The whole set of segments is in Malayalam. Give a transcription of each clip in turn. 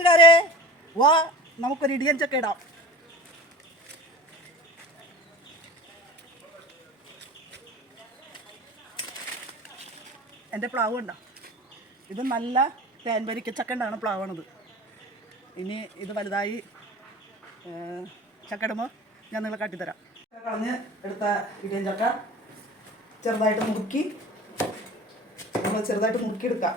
കൂട്ടുകാരെ വാ നമുക്കൊരു ഇടിയൻ ചക്ക ഇടാം. എൻ്റെ പ്ലാവ് ഉണ്ടോ? ഇത് നല്ല തേൻവരിക്ക ഉണ്ടാണ് പ്ലാവാണിത്. ഇനി ഇത് വലുതായി ചക്ക ഇടുമ്പോൾ ഞാൻ നിങ്ങളെ കാട്ടിത്തരാം. കളഞ്ഞ് എടുത്ത ഇടിയൻ ചക്ക ചെറുതായിട്ട് മുറുക്കി എടുക്കാം.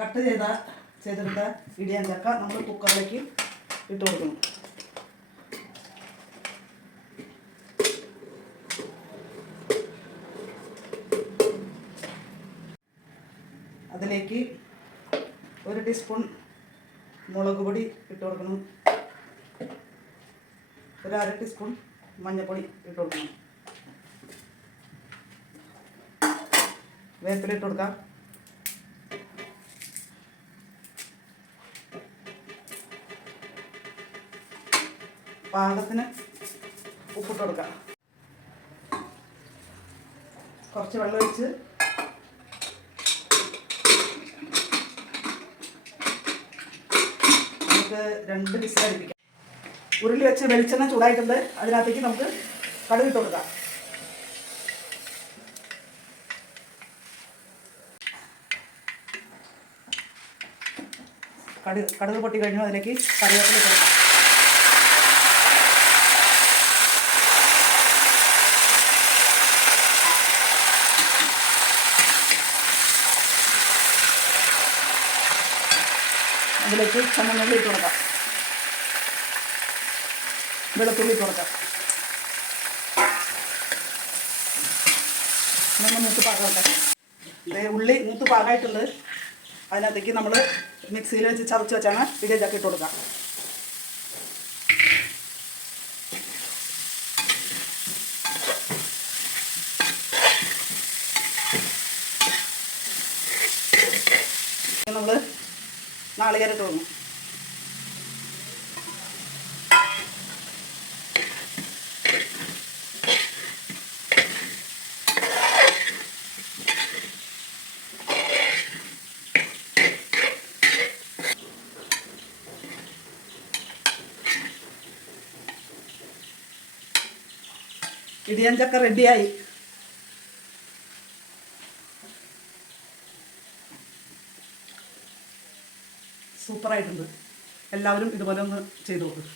കട്ട് ചെയ്തെടുത്ത ഇടിയൻ ചക്ക നമ്മൾ കുക്കറിലേക്ക് ഇട്ട് കൊടുക്കണം. അതിലേക്ക് 1 ടീസ്പൂൺ മുളക് പൊടി ഇട്ട് കൊടുക്കണം. 1/2 ടീസ്പൂൺ മഞ്ഞൾപ്പൊടി ഇട്ട് കൊടുക്കണം. വേപ്പില ഇട്ട് കൊടുക്കാം. പാകത്തിന് ഉപ്പിട്ട് കൊടുക്കാം. കുറച്ച് വെള്ളം ഒഴിച്ച് നമുക്ക് 2 വിസിൽ അടിപ്പിക്കാം. ഉരുളി വെച്ച് വെളിച്ചെണ്ണ ചൂടായിട്ടുണ്ട്. അതിനകത്തേക്ക് നമുക്ക് കടുക് ഇട്ട് കൊടുക്കാം. കടുക് പൊട്ടി കഴിഞ്ഞു. അതിലേക്ക് കറിവേപ്പില ഇട്ട് കൊടുക്കാം. അതിലേക്ക് ചുമന്നുള്ളി ഇട്ട് കൊടുക്കാം. വെളുത്തുള്ളി ഇട്ട് കൊടുക്കാം. ഇതൊന്ന് മൂത്ത് പാകട്ടെ. ഉള്ളി മൂത്ത് പാകമായിട്ടുണ്ട്. അതിനകത്തേക്ക് നമ്മൾ മിക്സിയിൽ വെച്ച് ചതച്ച് വെച്ചാണ് ഇടിയൻ ചക്ക ഇട്ട് കൊടുക്കാം. നമ്മൾ നാളികേരം ഇട്ട് കൊടുക്കും. ഇടിയൻ ചക്ക റെഡിയായി. സൂപ്പറായിട്ടുണ്ട്. എല്ലാവരും ഇതുപോലെ ഒന്ന് ചെയ്തു നോക്കും.